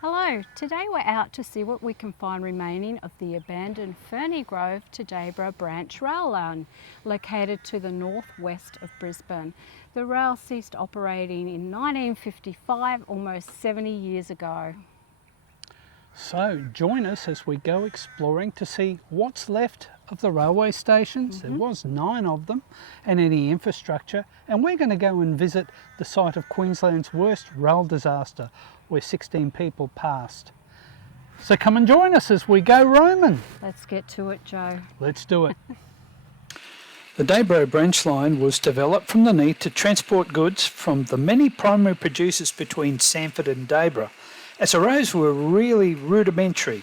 Hello, today we're out to see what we can find remaining of the abandoned Ferny Grove to Dayboro Branch Rail Line, located to the northwest of Brisbane. The rail ceased operating in 1955, almost 70 years ago. So join us as we go exploring to see what's left of the railway stations. There was 9 of them, and any infrastructure, and we're going to go and visit the site of Queensland's worst rail disaster, where 16 people passed. So come and join us as we go roaming. Let's get to it, Joe. Let's do it. The Dayboro Branch Line was developed from the need to transport goods from the many primary producers between Sanford and Dayboro, as the roads were really rudimentary.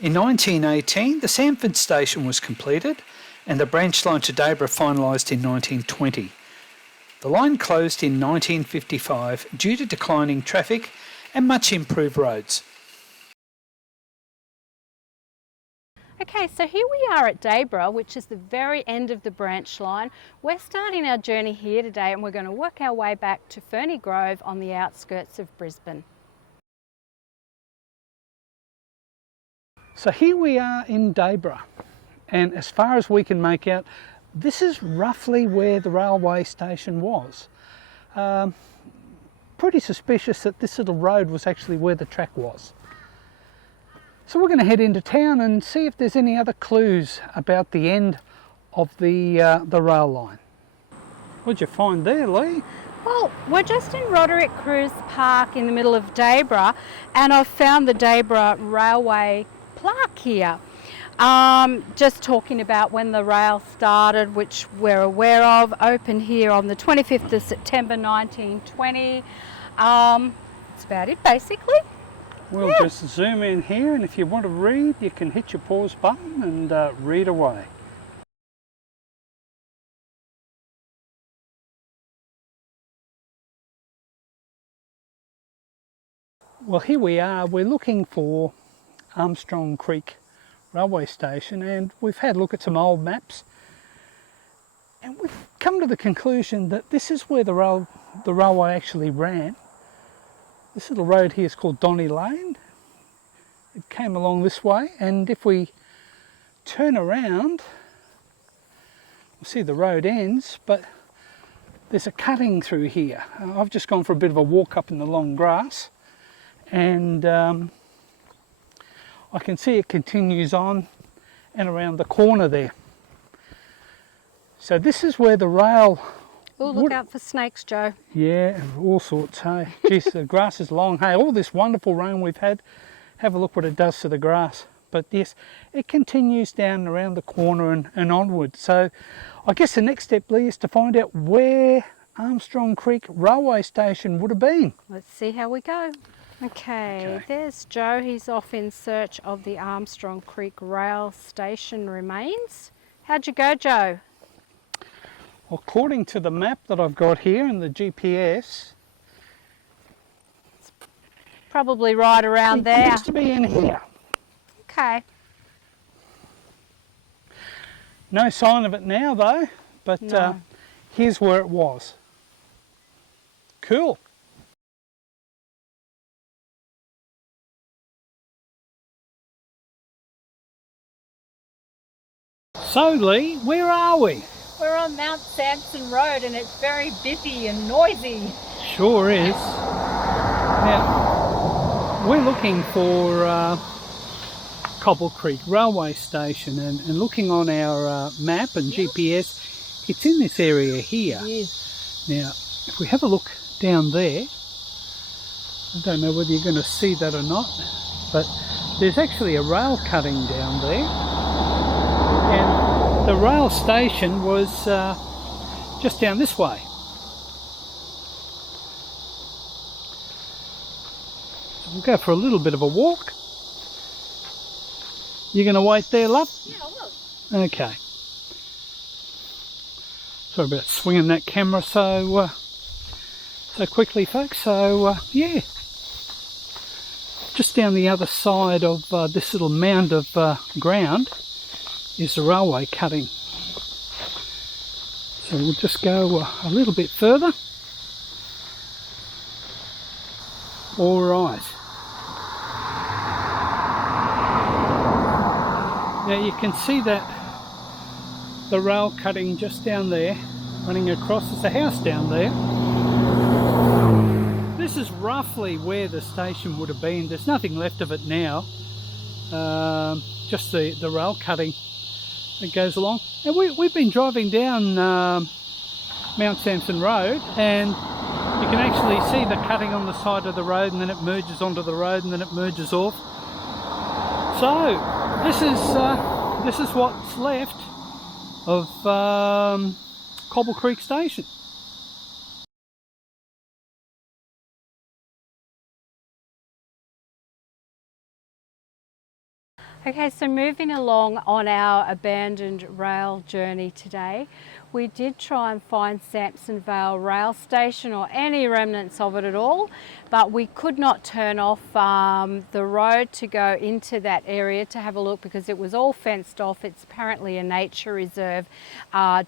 In 1918, the Sanford station was completed and the branch line to Dayboro finalised in 1920. The line closed in 1955 due to declining traffic and much improved roads. Okay, so here we are at Dayboro, which is the very end of the branch line. We're starting our journey here today and we're going to work our way back to Ferny Grove on the outskirts of Brisbane. So here we are in Dayboro, and as far as we can make out, this is roughly where the railway station was. Pretty suspicious that this little road was actually where the track was. So we're going to head into town and see if there's any other clues about the end of the rail line. What'd you find there, Lee? Well, we're just in Roderick Cruise Park in the middle of Dayboro, and I've found the Dayboro Railway plaque here. Just talking about when the rail started, which we're aware of, opened here on the 25th of September 1920. That's about it basically. We'll just zoom in here, and if you want to read, you can hit your pause button and read away. Well, here we are. We're looking for Armstrong Creek railway station, and we've had a look at some old maps, and we've come to the conclusion that this is where the railway actually ran. This little road here is called Donny Lane. It came along this way, and if we turn around, we'll see the road ends, but there's a cutting through here. I've just gone for a bit of a walk up in the long grass, and I can see it continues on and around the corner there. So this is where the rail... Oh, look out for snakes, Joe. Yeah, all sorts, hey. Geez, the grass is long. Hey, all this wonderful rain we've had, have a look what it does to the grass. But yes, it continues down around the corner and onward. So I guess the next step, Lee, is to find out where Armstrong Creek Railway Station would have been. Let's see how we go. Okay, there's Joe. He's off in search of the Armstrong Creek Rail Station remains. How'd you go, Joe? According to the map that I've got here and the GPS, it's probably right around there. It needs to be in here. Okay. No sign of it now though, but no. Here's where it was. Cool. So Lee, where are we? We're on Mount Sampson Road and it's very busy and noisy. Sure is. Now, we're looking for Cobble Creek Railway Station, and looking on our map and GPS, it's in this area here. Yes. Now, if we have a look down there, I don't know whether you're going to see that or not, but there's actually a rail cutting down there. And the rail station was just down this way. So we'll go for a little bit of a walk. You going to wait there, love? Yeah, I will. Okay. Sorry about swinging that camera so quickly, folks. So yeah, just down the other side of this little mound of ground is the railway cutting. So we'll just go a little bit further. All right. Now you can see that the rail cutting just down there, running across. There's a house down there. This is roughly where the station would have been. There's nothing left of it now, just the rail cutting that goes along. And we've been driving down Mount Sampson Road, and you can actually see the cutting on the side of the road, and then it merges onto the road, and then it merges off. So this is what's left of Cobble Creek Station. Okay, so moving along on our abandoned rail journey today, we did try and find Sampson Vale Rail Station or any remnants of it at all, but we could not turn off the road to go into that area to have a look because it was all fenced off. It's apparently a nature reserve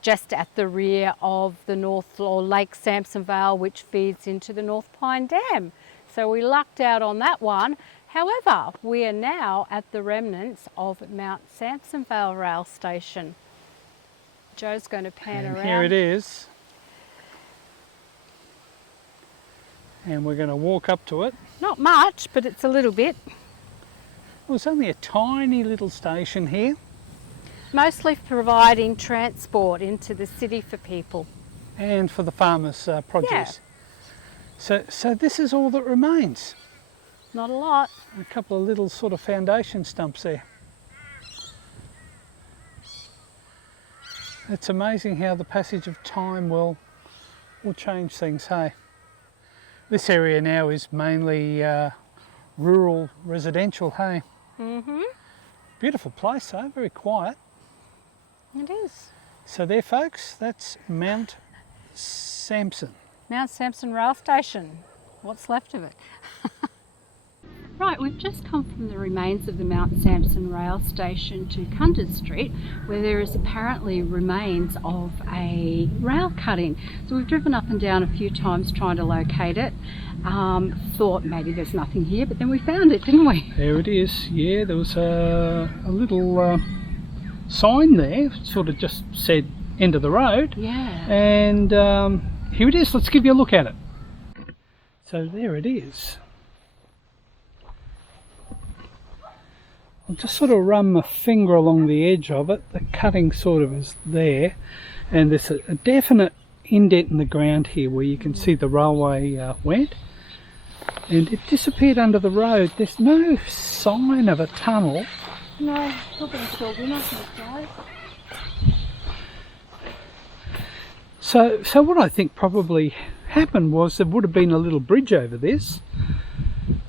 just at the rear of the North or Lake Sampson Vale, which feeds into the North Pine Dam. So we lucked out on that one. However, we are now at the remnants of Mount Sampson Vale Rail Station. Joe's going to pan around. Here it is. And we're going to walk up to it. Not much, but it's a little bit. Well, it's only a tiny little station here. Mostly providing transport into the city for people. And for the farmers' produce. Yeah. So this is all that remains. Not a lot. A couple of little sort of foundation stumps there. It's amazing how the passage of time will change things, hey? This area now is mainly rural residential, hey? Mm-hmm. Beautiful place though, very quiet. It is. So there folks, that's Mount Sampson. Mount Sampson Rail Station. What's left of it? Right, we've just come from the remains of the Mount Sampson Rail Station to Cunders Street, where there is apparently remains of a rail cutting. So we've driven up and down a few times trying to locate it. Thought maybe there's nothing here, but then we found it, didn't we? There it is. Yeah, there was a little sign there, sort of just said end of the road. Yeah. And here it is. Let's give you a look at it. So there it is. I'll just sort of run my finger along the edge of it. The cutting sort of is there, and there's a definite indent in the ground here where you can see the railway went, and it disappeared under the road. There's no sign of a tunnel. No, not been filled in, I think, Joe. So what I think probably happened was there would have been a little bridge over this,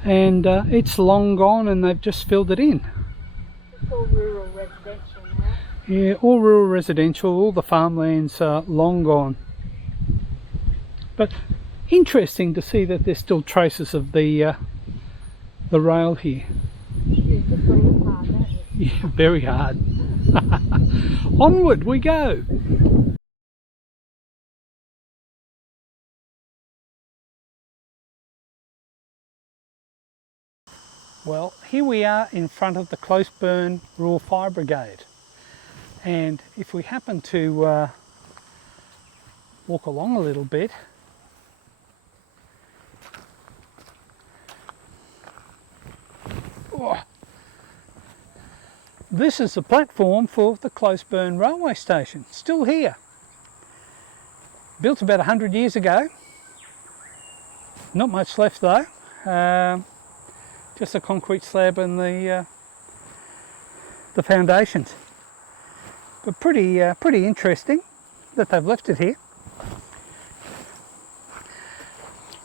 and it's long gone, and they've just filled it in. It's all rural residential now. Yeah, all rural residential, all the farmlands are long gone. But interesting to see that there's still traces of the rail here. It's just really hard, isn't it? Yeah, very hard. Onward we go. Well, here we are in front of the Closeburn Rural Fire Brigade, and if we happen to walk along a little bit, this is the platform for the Closeburn Railway Station, still here. Built about 100 years ago, not much left though. Just a concrete slab and the foundations. But pretty interesting that they've left it here.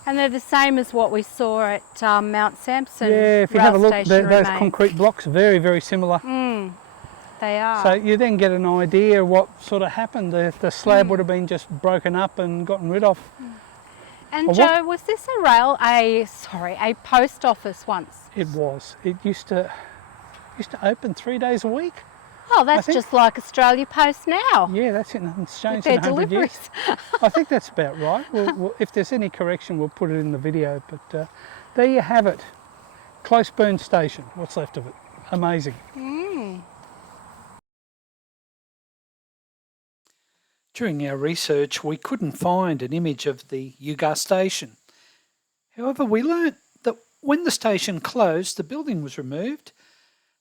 And they're the same as what we saw at Mount Sampson. Yeah, if you have a look, those concrete blocks are very, very similar. They are. So you then get an idea what sort of happened. The slab would have been just broken up and gotten rid of. And Joe, was this a post office once? It was. It used to open 3 days a week. Oh, that's just like Australia Post now. Yeah, that's it. It's changed with in their 100 years. deliveries. I think that's about right. If there's any correction, we'll put it in the video. But there you have it. Closeburn Station. What's left of it. Amazing. During our research, we couldn't find an image of the Yugar station. However, we learnt that when the station closed, the building was removed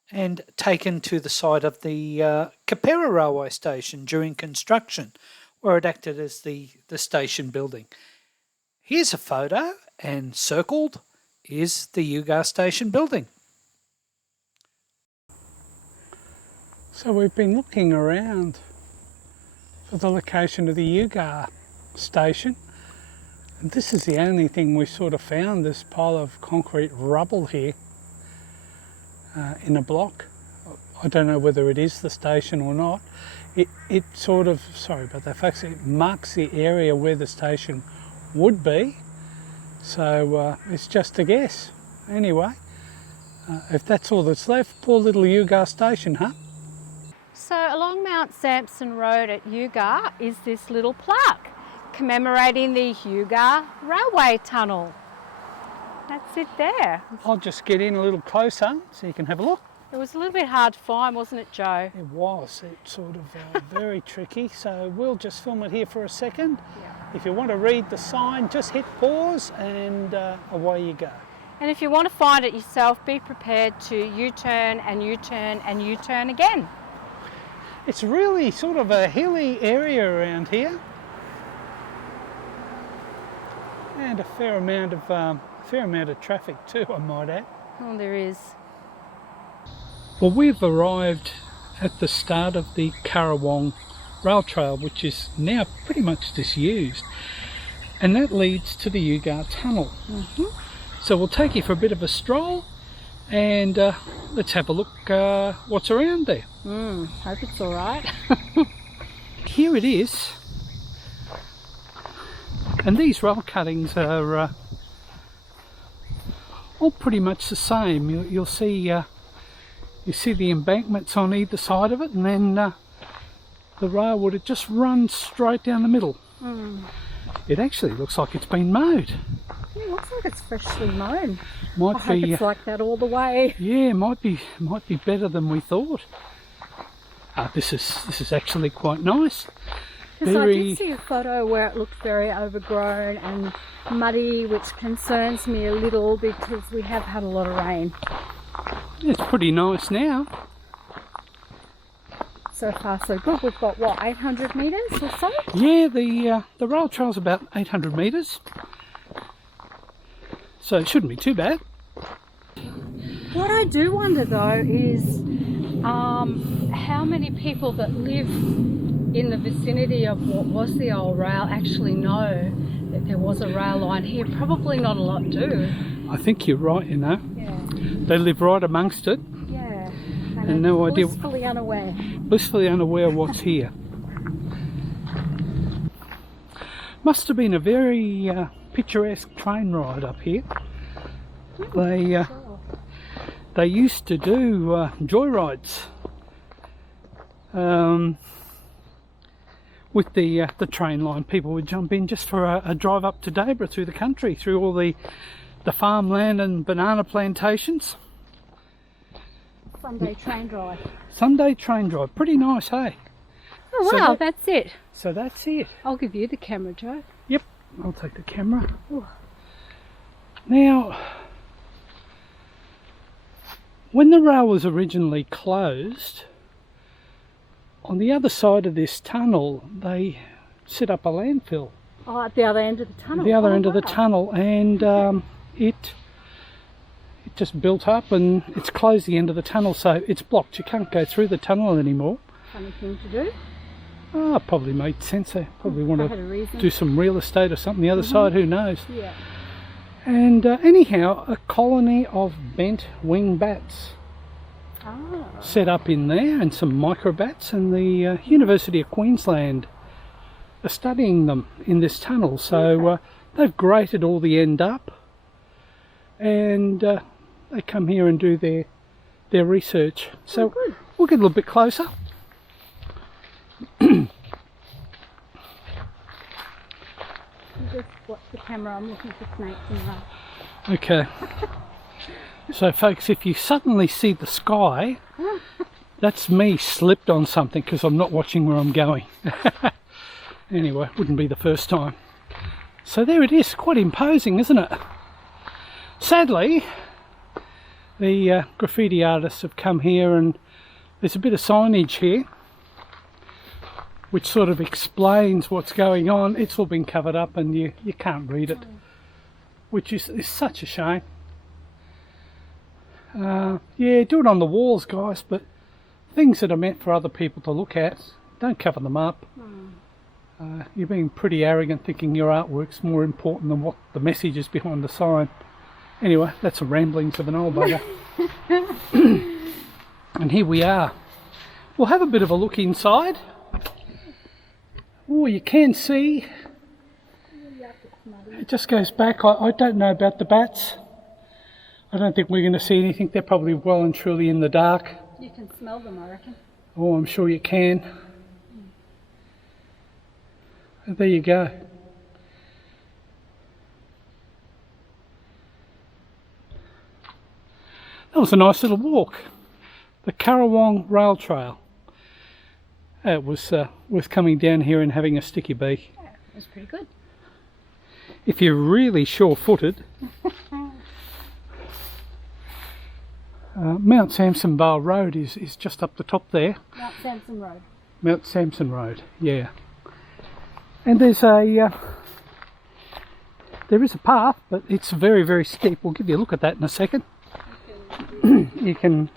and taken to the site of the Capera railway station during construction, where it acted as the station building. Here's a photo, and circled is the Yugar station building. So we've been looking around for the location of the Yugar station, and this is the only thing we sort of found, this pile of concrete rubble here in a block. I don't know whether it is the station or not. It sort of, sorry about that folks, it marks the area where the station would be, so it's just a guess. Anyway, if that's all that's left, poor little Yugar station, huh? So along Mount Sampson Road at Yugar is this little plaque commemorating the Yugar Railway Tunnel. That's it there. I'll just get in a little closer so you can have a look. It was a little bit hard to find, wasn't it, Joe? It was. It's sort of very tricky, so we'll just film it here for a second. Yeah. If you want to read the sign, just hit pause and away you go. And if you want to find it yourself, be prepared to U-turn and U-turn and U-turn again. It's really sort of a hilly area around here, and a fair amount of traffic too, I might add. Oh, there is. Well, we've arrived at the start of the Currawong Rail Trail, which is now pretty much disused, and that leads to the Yugar Tunnel. So we'll take you for a bit of a stroll, and let's have a look what's around there. Hope it's all right. Here it is, and these rail cuttings are all pretty much the same. You'll see you see the embankments on either side of it, and then the rail would just run straight down the middle. It actually looks like it's been mowed. It looks like it's freshly mown. Might I hope it's like that all the way. Yeah, might be better than we thought. This is actually quite nice. Because I did see a photo where it looked very overgrown and muddy, which concerns me a little because we have had a lot of rain. It's pretty nice now. So far so good. We've got what, 800 metres or so? Yeah, the rail trail's about 800 metres, so it shouldn't be too bad. What I do wonder though is how many people that live in the vicinity of what was the old rail actually know that there was a rail line here. Probably not a lot do. I think you're right, you know. Yeah. They live right amongst it. Yeah. And no idea. Blissfully unaware. Blissfully unaware of what's here. Must have been a very picturesque train ride up here. They used to do joyrides with the train line. People would jump in just for a drive up to Dayboro through the country, through all the farmland and banana plantations. Sunday train drive. Sunday train drive. Pretty nice, hey? Oh wow, that's it. So that's it. I'll give you the camera, Joe. Yep, I'll take the camera. Ooh. Now, when the rail was originally closed, on the other side of this tunnel, they set up a landfill. Oh, at the other end of the tunnel? The other end of the tunnel, and it just built up, and it's closed the end of the tunnel, so it's blocked. You can't go through the tunnel anymore. Funny thing to do. Oh, probably made sense. They probably want to do some real estate or something the other side, who knows. Yeah. And anyhow, a colony of bent wing bats set up in there, and some microbats, and the University of Queensland are studying them in this tunnel. So they've grated all the end up, and they come here and do their research. So we'll get a little bit closer. Just watch the camera, I'm looking for snakes in there. Okay. So folks, if you suddenly see the sky, that's me slipped on something because I'm not watching where I'm going. Anyway, wouldn't be the first time. So there it is, quite imposing, isn't it? Sadly, the graffiti artists have come here and there's a bit of signage here which sort of explains what's going on. It's all been covered up and you can't read it, which is such a shame. Yeah, do it on the walls, guys, but things that are meant for other people to look at, don't cover them up. You're being pretty arrogant thinking your artwork's more important than what the message is behind the sign. Anyway, that's the ramblings of an old bugger. And here we are. We'll have a bit of a look inside. Oh, you can see it just goes back. I don't know about the bats. I don't think we're going to see anything. They're probably well and truly in the dark. You can smell them, I reckon. Oh, I'm sure you can. There you go. That was a nice little walk. The Currawong Rail Trail. It was worth coming down here and having a sticky beak. Yeah, it was pretty good. If you're really sure-footed. Mount Sampson Bar Road is just up the top there. Mount Sampson Road. Mount Sampson Road, yeah. And there's there is a path, but it's very, very steep. We'll give you a look at that in a second. You can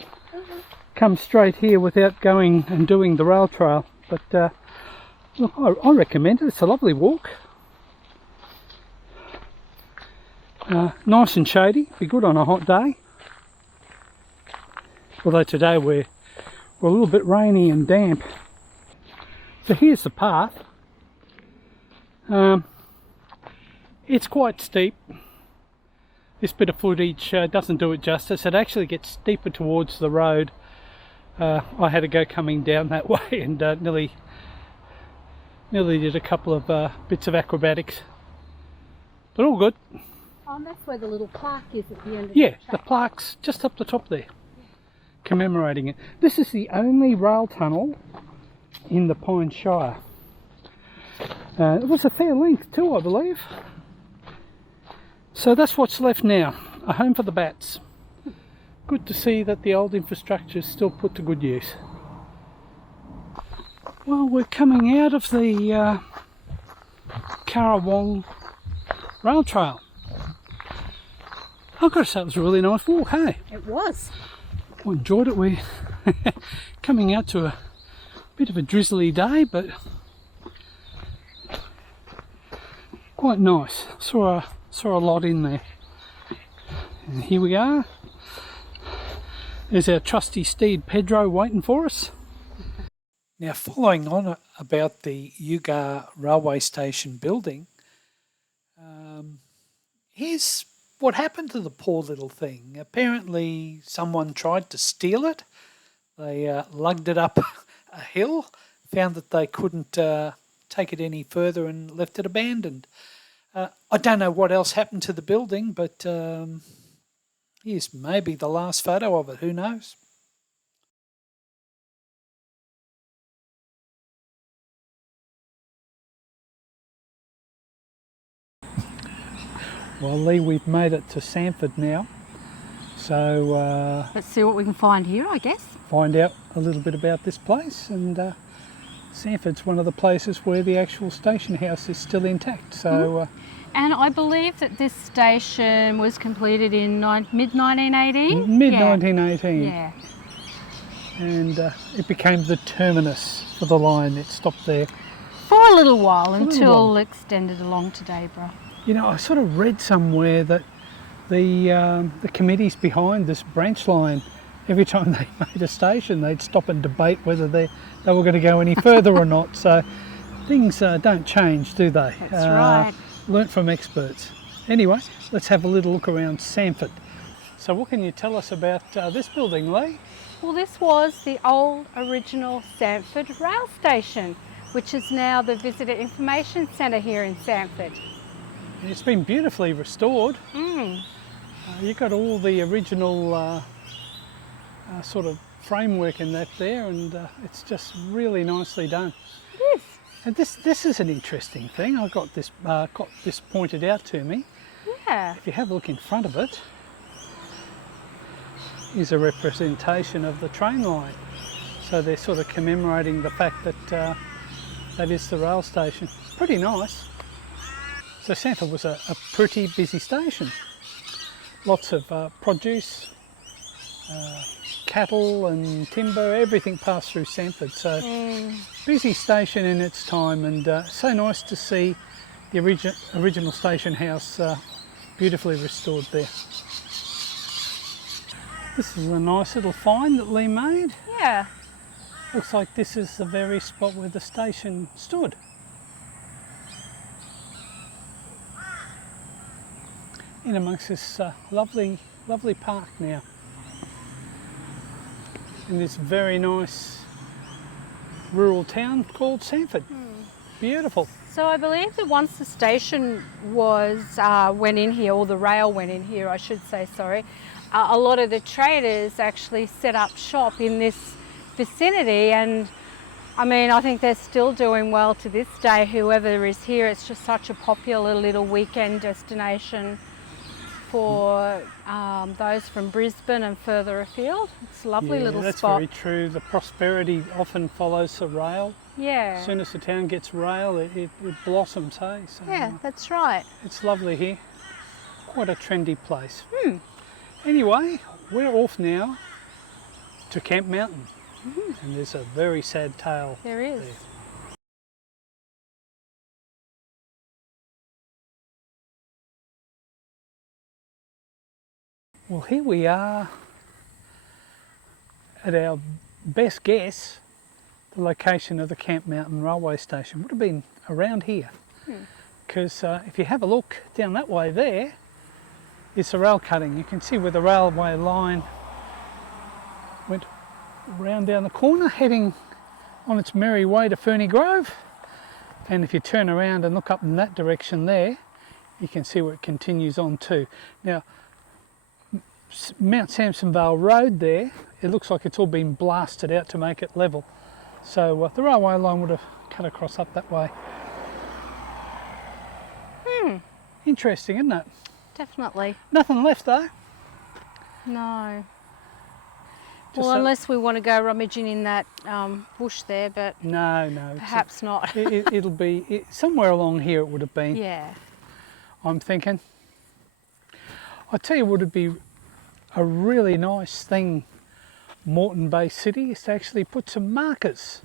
come straight here without going and doing the rail trail. But look, I recommend it. It's a lovely walk. Nice and shady. Be good on a hot day. Although today we're a little bit rainy and damp. So here's the path. It's quite steep. This bit of footage doesn't do it justice. It actually gets steeper towards the road. I had to go coming down that way and nearly did a couple of bits of acrobatics. But all good. Oh, and that's where the little plaque is at the end of Yeah, the plaque's just up the top there, commemorating it. This is the only rail tunnel in the Pine Shire. It was a fair length too, I believe. So that's what's left now, a home for the bats. Good to see that the old infrastructure is still put to good use. Well, we're coming out of the Currawong Rail Trail. I've got to say it was a really nice walk, hey? It was. I enjoyed it. We're coming out to a bit of a drizzly day, but quite nice. Saw a lot in there. And here we are. There's our trusty steed Pedro waiting for us. Now, following on about the Yugar railway station building, here's what happened to the poor little thing. Apparently someone tried to steal it. They lugged it up a hill, found that they couldn't take it any further and left it abandoned. I don't know what else happened to the building, but here's maybe the last photo of it, who knows? Well, Lee, we've made it to Sanford now, so Let's see what we can find here, I guess. find out a little bit about this place. And Sanford's one of the places where the actual station house is still intact. So, And I believe that this station was completed in mid-1918? mid-1918. Yeah. And it became the terminus for the line. It stopped there. For a little while, little until while. extended along to Dayboro. You know, I sort of read somewhere that the committees behind this branch line, every time they made a station, they'd stop and debate whether they were going to go any further or not. So things don't change, do they? That's right. Learnt from experts. Anyway, let's have a little look around Sanford. So what can you tell us about this building, Lee? Well, this was the old original Sanford Rail Station, which is now the Visitor Information Centre here in Sanford. It's been beautifully restored. You've got all the original sort of framework in that there, and it's just really nicely done. It is. And this is an interesting thing. I got this pointed out to me. Yeah. If you have a look in front of it, is a representation of the train line. So they're sort of commemorating the fact that that is the rail station. Pretty nice. So Sanford was a pretty busy station. Lots of produce, cattle and timber, everything passed through Sanford. So busy station in its time, and so nice to see the original station house beautifully restored there. This is a nice little find that Lee made. Yeah. Looks like this is the very spot where the station stood. In amongst this lovely park now. In this very nice rural town called Sanford. Beautiful. So I believe that once the station went in here, or the rail went in here, I should say, sorry, a lot of the traders actually set up shop in this vicinity, and I mean, I think they're still doing well to this day. Whoever is here, it's just such a popular little weekend destination for those from Brisbane and further afield. It's a lovely little that's spot. Very true. The prosperity often follows the rail. Yeah. As soon as the town gets rail, it blossoms, hey? So, yeah, that's right. It's lovely here. Quite a trendy place. Anyway, we're off now to Camp Mountain. And there's a very sad tale. There is. There. Well, here we are at our best guess. The location of the Camp Mountain railway station would have been around here, because if you have a look down that way there, it's a rail cutting. You can see where the railway line went round down the corner, heading on its merry way to Ferny Grove. And if you turn around and look up in that direction there, you can see where it continues on to. Now, Mount Samsonvale Road there, it looks like it's all been blasted out to make it level. So the railway line would have cut across up that way. Interesting, isn't it? Definitely. Nothing left though. No. Well, unless we want to go rummaging in that bush there, but no, perhaps not. It'll be somewhere along here. It would have been. Yeah. I'm thinking. I tell you, would it be a really nice thing, Moreton Bay City, is to actually put some markers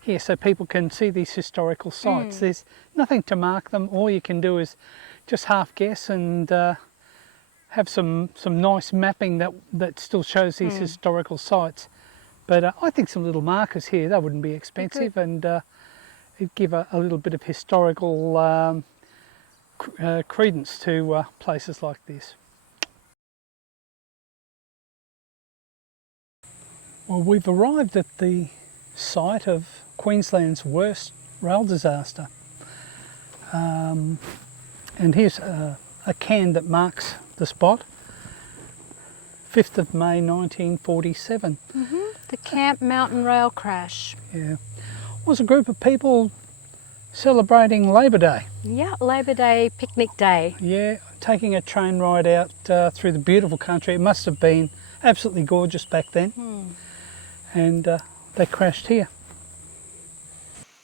here so people can see these historical sites. There's nothing to mark them. All you can do is just half guess and have some nice mapping that still shows these historical sites. But I think some little markers here, that wouldn't be expensive, and it'd give a little bit of historical credence to places like this. Well, we've arrived at the site of Queensland's worst rail disaster. And here's a can that marks the spot. 5th of May 1947. The Camp Mountain rail crash. Yeah. It was a group of people celebrating Labor Day. Yeah, Labor Day picnic day. Yeah, taking a train ride out through the beautiful country. It must have been absolutely gorgeous back then. And they crashed here.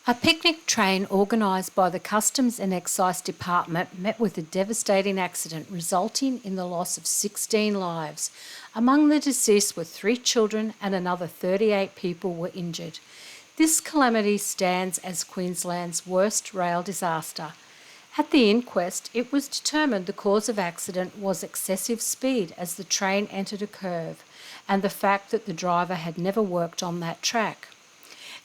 A picnic train organised by the Customs and Excise Department met with a devastating accident, resulting in the loss of 16 lives. Among the deceased were 3 children and another 38 people were injured. This calamity stands as Queensland's worst rail disaster. At the inquest, it was determined the cause of accident was excessive speed as the train entered a curve, and the fact that the driver had never worked on that track.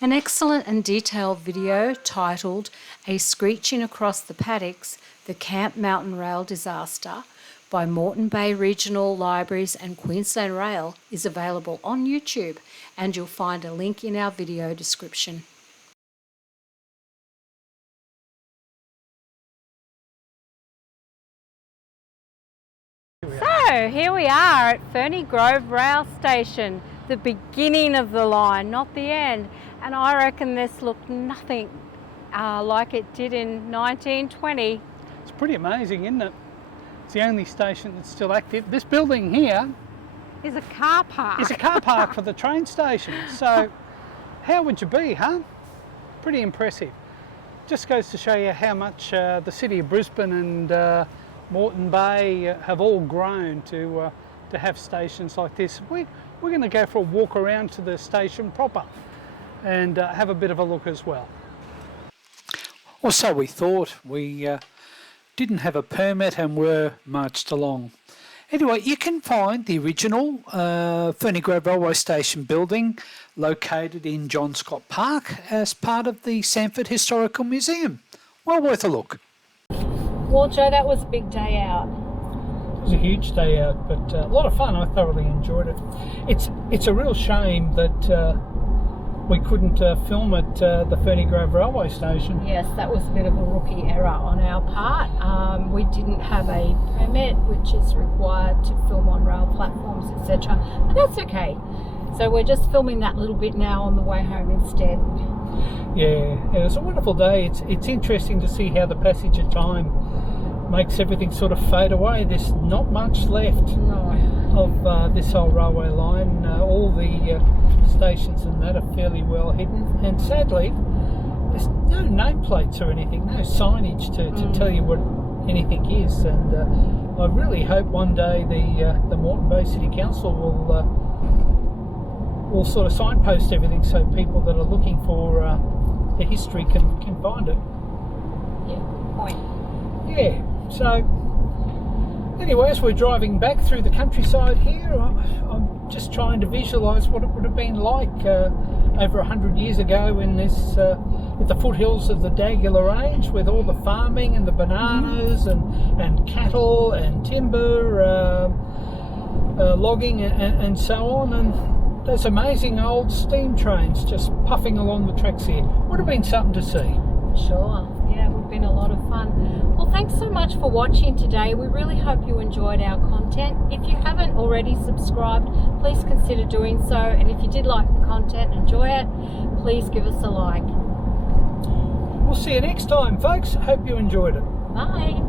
An excellent and detailed video titled A Screeching Across the Paddocks, The Camp Mountain Rail Disaster by Moreton Bay Regional Libraries and Queensland Rail is available on YouTube, and you'll find a link in our video description. So here we are at Ferny Grove Rail Station, the beginning of the line, not the end. And I reckon this looked nothing like it did in 1920. It's pretty amazing, isn't it? It's the only station that's still active. This building here Is a car park. is a car park for the train station. So how would you be, huh? Pretty impressive. Just goes to show you how much the city of Brisbane and Moreton Bay have all grown to have stations like this. We're going to go for a walk around to the station proper and have a bit of a look as well. Or so we thought. We didn't have a permit and were marched along. Anyway, you can find the original Ferny Grove Railway Station building located in John Scott Park as part of the Sanford Historical Museum. Well worth a look. Well, Joe, that was a big day out. It was a huge day out, but a lot of fun. I thoroughly enjoyed it. It's a real shame that we couldn't film at the Ferny Grove Railway Station. Yes, that was a bit of a rookie error on our part. We didn't have a permit, which is required to film on rail platforms, etc. But that's okay. So we're just filming that little bit now on the way home instead. Yeah, it was a wonderful day. It's interesting to see how the passage of time makes everything sort of fade away. There's not much left of this whole railway line. All the stations and that are fairly well hidden, and sadly there's no nameplates or anything, no signage to tell you what anything is. And I really hope one day the Moreton Bay City Council will sort of signpost everything so people that are looking for the history can find it. Yeah, good point. Yeah, so anyway, as we're driving back through the countryside here, I'm just trying to visualise what it would have been like over 100 years ago in this, at the foothills of the Dayboro Range, with all the farming and the bananas and cattle and timber, logging and so on, and those amazing old steam trains just puffing along the tracks here. Would have been something to see. Sure, yeah, it would have been a lot of fun. Well, thanks so much for watching today. We really hope you enjoyed our content. If you haven't already subscribed, please consider doing so. And if you did like the content, enjoy it, please give us a like. We'll see you next time, folks. Hope you enjoyed it. Bye.